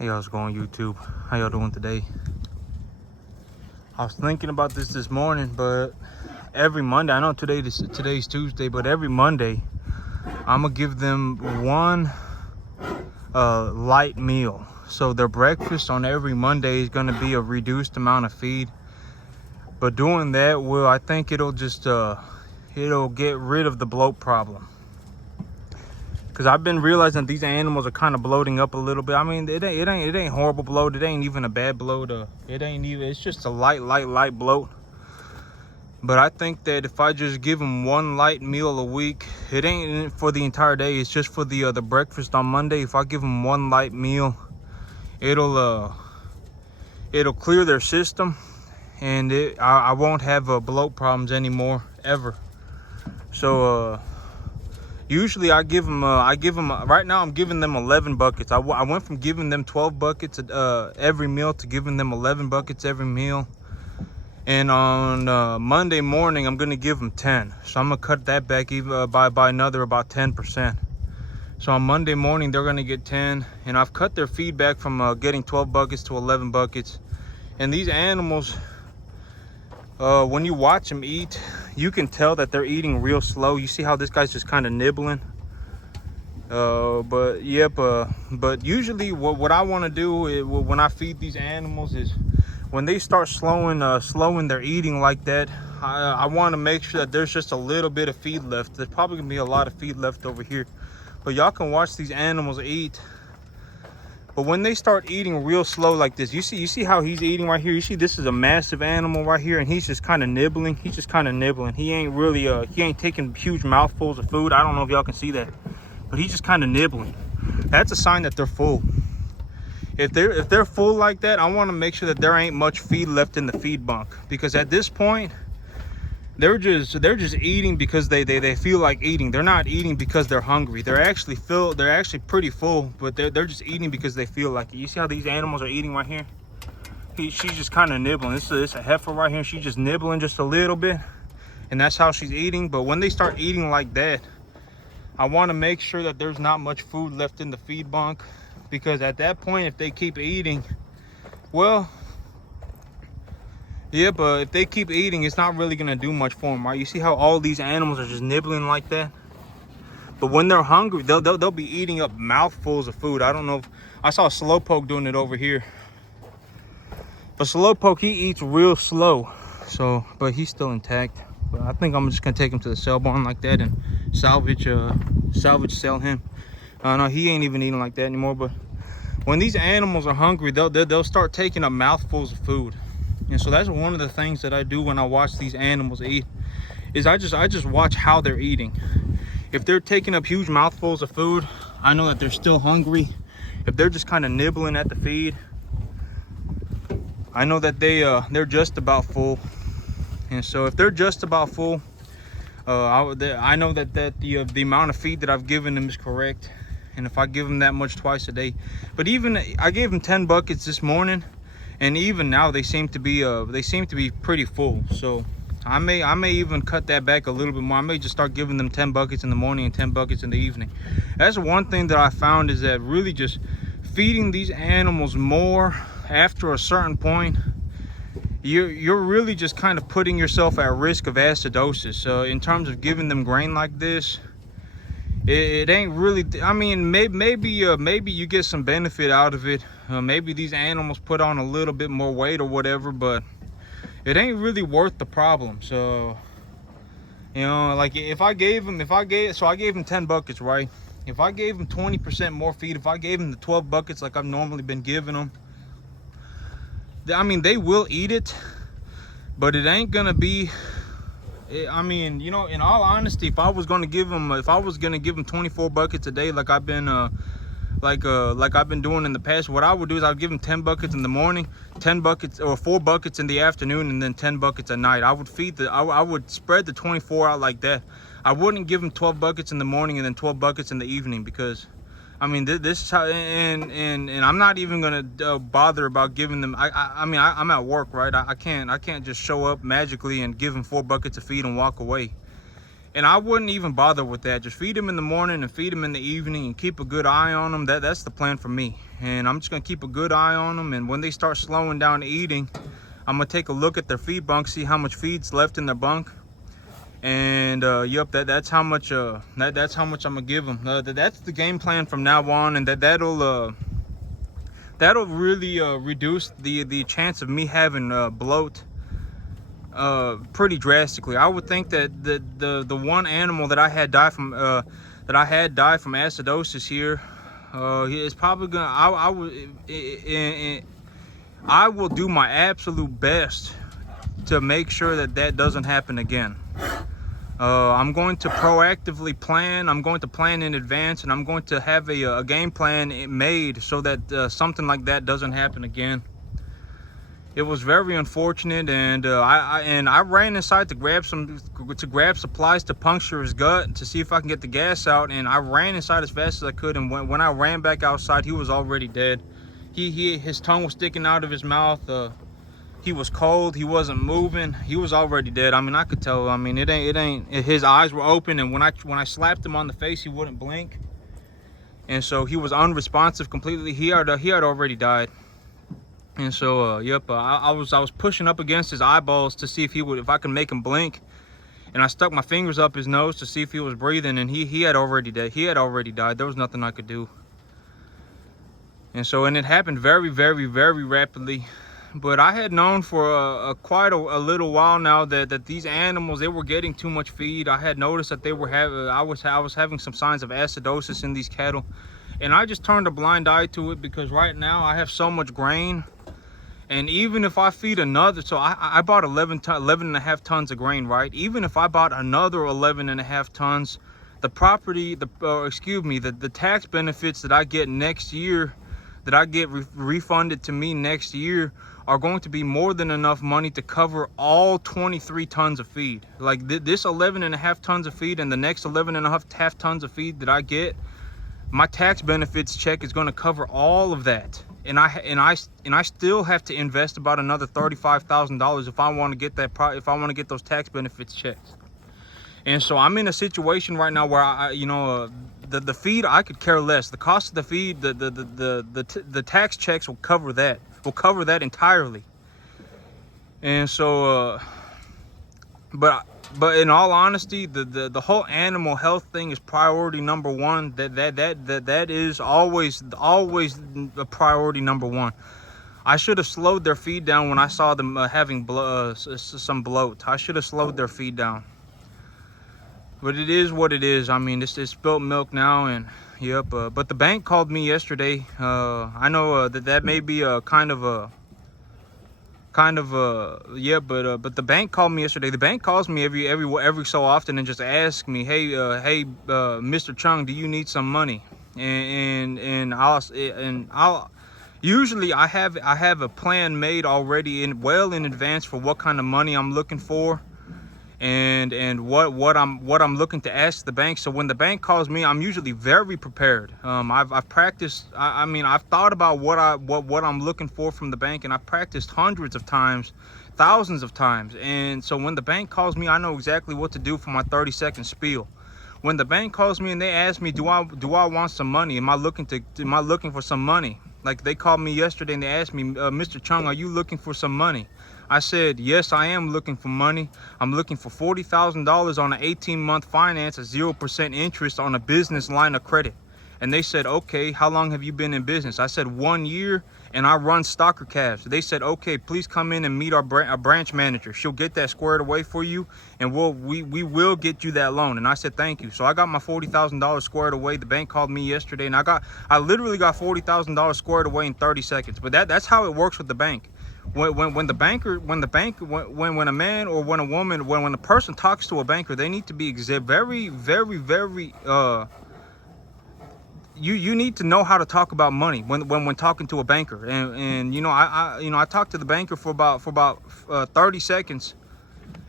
Hey, how's it going, YouTube? How y'all doing today? I was thinking about this morning, but every Monday, I know today's Tuesday, but every Monday, I'm gonna give them one light meal. So their breakfast on every Monday is gonna be a reduced amount of feed. But doing that I think it'll just it'll get rid of the bloat problem. Because I've been realizing these animals are kind of bloating up a little bit. I mean, it ain't horrible bloat. It ain't even a bad bloat. It's just a light bloat. But I think that if I just give them one light meal a week, it ain't for the entire day. It's just for the breakfast on Monday. If I give them one light meal, it'll clear their system, and I won't have bloat problems anymore ever. So usually I give them right now I'm giving them 11 buckets. I went from giving them 12 buckets every meal to giving them 11 buckets every meal. And on Monday morning, I'm gonna give them 10. So I'm gonna cut that back even by another about 10%. So on Monday morning, they're gonna get 10. And I've cut their feed back from getting 12 buckets to 11 buckets. And these animals, when you watch them eat, you can tell that they're eating real slow. You see how this guy's just kind of nibbling. But usually what I want to do when I feed these animals is when they start slowing their eating like that, I want to make sure that there's just a little bit of feed left. There's probably gonna be a lot of feed left over here, but y'all can watch these animals eat. But when they start eating real slow like this, you see how he's eating right here. You see this is a massive animal right here, and he's just kind of nibbling. He's just kind of nibbling. He ain't really he ain't taking huge mouthfuls of food. I don't know if y'all can see that, but he's just kind of nibbling. That's a sign that they're full. If they're full like that, I want to make sure that there ain't much feed left in the feed bunk, because at this point they're just eating because they feel like eating. They're not eating because they're hungry. They're actually pretty full, but they're just eating because they feel like it. You see how these animals are eating right here? She's just kind of nibbling. This is a heifer right here. She's just nibbling just a little bit, and that's how she's eating. But when they start eating like that, I want to make sure that there's not much food left in the feed bunk, because at that point, if they keep eating, well, yeah, but if they keep eating, it's not really gonna do much for them, right? You see how all these animals are just nibbling like that? But when they're hungry, they'll be eating up mouthfuls of food. I don't know if I saw Slowpoke doing it over here. But Slowpoke, he eats real slow, but he's still intact. But I think I'm just gonna take him to the sell barn like that and sell him. No, he ain't even eating like that anymore. But when these animals are hungry, they'll start taking up mouthfuls of food. And so that's one of the things that I do when I watch these animals eat, is I just watch how they're eating. If they're taking up huge mouthfuls of food, I know that they're still hungry. If they're just kind of nibbling at the feed, I know that they're just about full. And so if they're just about full, I know that the amount of feed that I've given them is correct. And if I give them that much twice a day, but even I gave them 10 buckets this morning, and even now they seem to be pretty full. So I may even cut that back a little bit more. I may just start giving them 10 buckets in the morning and 10 buckets in the evening. That's one thing that I found, is that really just feeding these animals more after a certain point, you're really just kind of putting yourself at risk of acidosis. So in terms of giving them grain like this, it ain't really, I mean, maybe you get some benefit out of it. Maybe these animals put on a little bit more weight or whatever, but it ain't really worth the problem. So, you know, like I gave them 10 buckets, right? If I gave them 20% more feed, if I gave them the 12 buckets like I've normally been giving them, I mean, they will eat it, but it ain't gonna be, I mean, you know, in all honesty, if I was gonna give them 24 buckets a day, like I've been doing in the past, what I would do is I'd give them 10 buckets in the morning, 10 buckets or 4 buckets in the afternoon, and then 10 buckets at night. I would spread the 24 out like that. I wouldn't give them 12 buckets in the morning and then 12 buckets in the evening, because I mean, this is how, and I'm not even gonna bother about giving them. I mean, I'm at work, right? I can't just show up magically and give them 4 buckets of feed and walk away. And I wouldn't even bother with that. Just feed them in the morning and feed them in the evening and keep a good eye on them. That's the plan for me. And I'm just gonna keep a good eye on them. And when they start slowing down eating, I'm gonna take a look at their feed bunk, see how much feed's left in their bunk. And yep, that's how much that's how much I'm gonna give them. That's the game plan from now on, and that'll really reduce the chance of me having bloat pretty drastically. I would think that the one animal that I had die from acidosis here is probably gonna I will do my absolute best to make sure that doesn't happen again. I'm going to proactively plan. I'm going to plan in advance, and I'm going to have a game plan made so that something like that doesn't happen again. It was very unfortunate, and I ran inside to grab supplies to puncture his gut to see if I can get the gas out, and I ran inside as fast as I could. And when I ran back outside, he was already dead. His tongue was sticking out of his mouth. He was cold. He wasn't moving. He was already dead. I mean, I could tell. I mean, it ain't. His eyes were open, and when I slapped him on the face, he wouldn't blink, and so he was unresponsive completely. He had already died. And so, yep, I was pushing up against his eyeballs to see if I could make him blink, and I stuck my fingers up his nose to see if he was breathing, and he had already died. He had already died. There was nothing I could do. And so, and it happened very, very, very rapidly. But I had known for quite a little while now that these animals, they were getting too much feed. I had noticed that they were I was having some signs of acidosis in these cattle, and I just turned a blind eye to it because right now I have so much grain. And even if I feed another, so I bought 11 and a half tons of grain, right? Even if I bought another 11 and a half tons, the tax benefits that I get next year, that I get refunded to me next year, are going to be more than enough money to cover all 23 tons of feed. Like this 11 and a half tons of feed and the next 11 and a half tons of feed that I get, my tax benefits check is going to cover all of that. And I still have to invest about another $35,000 if I want to get those tax benefits checked. And so I'm in a situation right now where the feed, I could care less. The cost of the feed, the tax checks will cover that. Will cover that entirely. And so, but in all honesty, the whole animal health thing is priority number one. That is always a priority number one. I should have slowed their feed down when I saw them having some bloat. I should have slowed their feed down. But it is what it is. I mean, it's spilt milk now, and yep. But the bank called me yesterday. I know that may be a kind of yeah. But the bank called me yesterday. The bank calls me every so often and just asks me, hey, Mr. Chung, do you need some money? And I'll usually I have a plan made already well in advance for what kind of money I'm looking for. And what I'm looking to ask the bank. So when the bank calls me, I'm usually very prepared. I've practiced. I mean, I've thought about what I'm looking for from the bank, and I've practiced hundreds of times, thousands of times. And so when the bank calls me, I know exactly what to do for my 30-second spiel. When the bank calls me and they ask me, do I want some money? Am I looking for some money? Like they called me yesterday and they asked me, Mr. Chung, are you looking for some money? I said, yes, I am looking for money. I'm looking for $40,000 on an 18-month finance at 0% interest on a business line of credit. And they said, okay, how long have you been in business? I said, 1 year, and I run stocker calves. They said, okay, please come in and meet our branch manager. She'll get that squared away for you, and we will get you that loan. And I said, thank you. So I got my $40,000 squared away. The bank called me yesterday, and I literally got $40,000 squared away in 30 seconds. But that's how it works with the bank. When a man or when a woman, when a person talks to a banker, they need to be very, very, very, you need to know how to talk about money when talking to a banker. And I talked to the banker for about 30 seconds,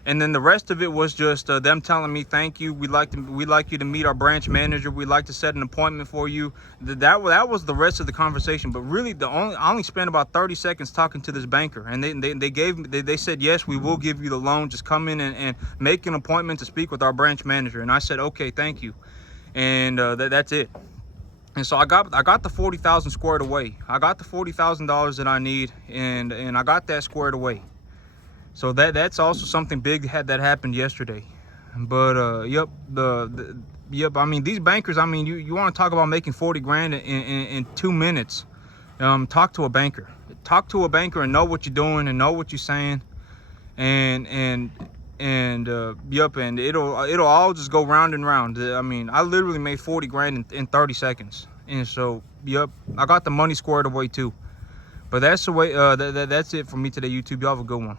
And then the rest of it was just them telling me, thank you, we'd like you to meet our branch manager, we'd like to set an appointment for you. That was the rest of the conversation. But really, I only spent about 30 seconds talking to this banker, and they said, yes, we will give you the loan, just come in and make an appointment to speak with our branch manager. And I said, okay, thank you. And that's it. And so I got the 40,000 squared away. I got the $40,000 that I need, and I got that squared away. So that's also something big that happened yesterday. But yep, yep. I mean, these bankers. I mean, you want to talk about making 40 grand in 2 minutes? Talk to a banker. Talk to a banker and know what you're doing and know what you're saying, and yep. And it'll all just go round and round. I mean, I literally made 40 grand in 30 seconds, and so yep, I got the money squared away too. But that's the way. That's it for me today, YouTube. Y'all have a good one.